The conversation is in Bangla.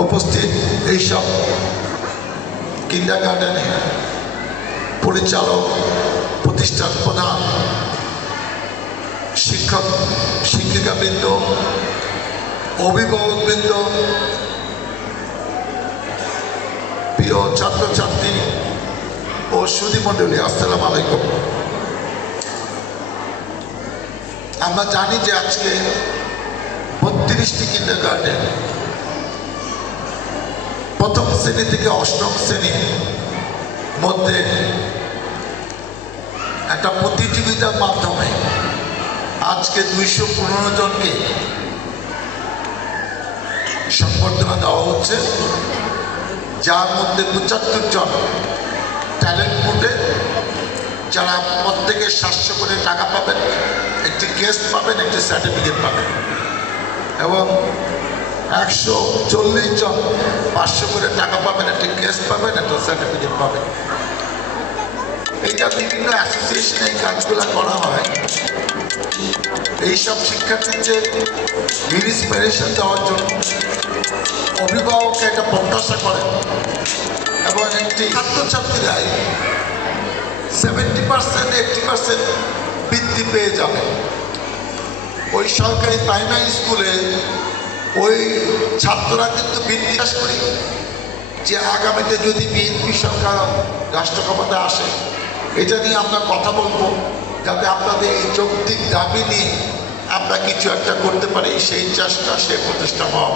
উপস্থিত এইসব কিন্ডারগার্টেনে পরিচালক, প্রতিষ্ঠান প্রধান, শিক্ষক শিক্ষিকাবৃন্দ, অভিভাবকবৃন্দ, প্রিয় ছাত্রছাত্রী ও সুধীমণ্ডলী, আসসালামু আলাইকুম। আমরা জানি যে আজকে 32টি কিন্ডারগার্টেন প্রথম শ্রেণী থেকে অষ্টম শ্রেণীর মধ্যে একটা প্রতিযোগিতার মাধ্যমে আজকে 215 জনকে সংবর্ধনা দেওয়া হচ্ছে, যার মধ্যে 75 জন ট্যালেন্ট বুটে, যারা প্রত্যেকে 700 করে টাকা পাবেন, একটি গেস্ট পাবেন, একটি সার্টিফিকেট পাবেন, এবং 140 জন 500 করে টাকা পাবেন, একটি গেস্ট পাবেন, একটা সার্টিফিকেট পাবেন। এইটা বিভিন্ন অ্যাসোসিয়েশনে এই কাজগুলো করা হয় এইসব শিক্ষার্থীদের ইন্সপিরেশন দেওয়ার জন্য। অভিভাবককে একটা প্রত্যাশা করেন এবং একটি ছাত্রছাত্রীরাই 70% 80% বৃদ্ধি পেয়ে যাবে। ওই সরকারি প্রাইমারি স্কুলে ওই ছাত্ররা কিন্তু বিশ্বাস করি যে আগামীতে যদি বিএনপি সরকার রাষ্ট্র ক্ষমতায় আসে, এটা নিয়ে আমরা কথা বলবো, যাতে আপনাদের এই যৌক্তিক দাবি নিয়ে আমরা কিছু একটা করতে পারি, সেই চেষ্টা, সেই প্রচেষ্টা হওয়া